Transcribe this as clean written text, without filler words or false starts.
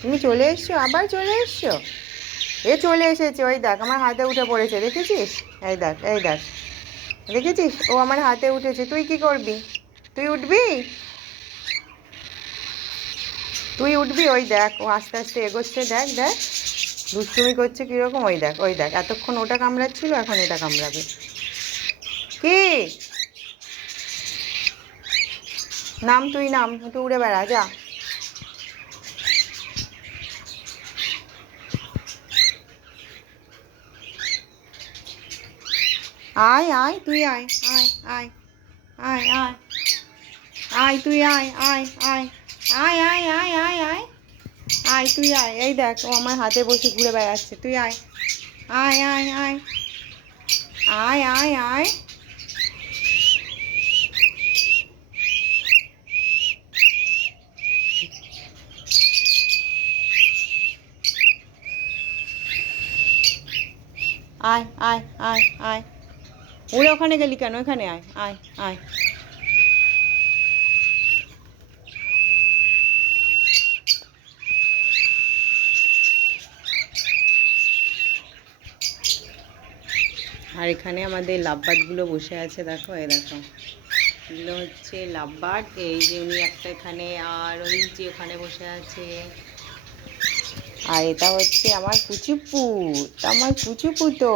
তুমি চলে এসছো, আবার চলে এসছো। এ চলে এসেছে, ওই দেখ আমার হাতে উঠে পড়েছে, দেখেছিস? এই দেখ, এই দেখ, দেখেছিস? ও আমার হাতে উঠেছে। তুই কি করবি? তুই উঠবি? তুই উঠবি? ওই দেখ, ও আস্তে আস্তে এগোচ্ছে, দেখ দেখ দুষ্টুমি করছে কিরকম। ওই দেখ, ওই দেখ, এতক্ষণ ওটা কামড়াচ্ছিল, এখন এটা কামড়াবে। কি নাম? তুই নাম, তুই উড়ে বেড়া যা। আয় আয়, তুই আয়, আয় আয়, আয় আয়, আয় তুই আয়, আয় আয়, আয় আয় আয় আয় আয়, আয় তুই আয়। এই দেখ, ও আমার হাতে বসে ঘুরে বেড়াচ্ছে, তুই আয়, আয় আয় আয়, আয় আয় আয়, আয় আয় আয় আয়। উড়ে ওখানে গেলি কেন? এখানে আয়, আয় আয়। আর এখানে আমাদের লাভবার্ডগুলো বসে আছে, দেখো, এই দেখো, এগুলো হচ্ছে লাভবার্ড। এই যে উনি একটা এখানে, আর ওই যে ওখানে বসে আছে। আর এটা হচ্ছে আমার পুচুপু, আমার পুচুপু তো।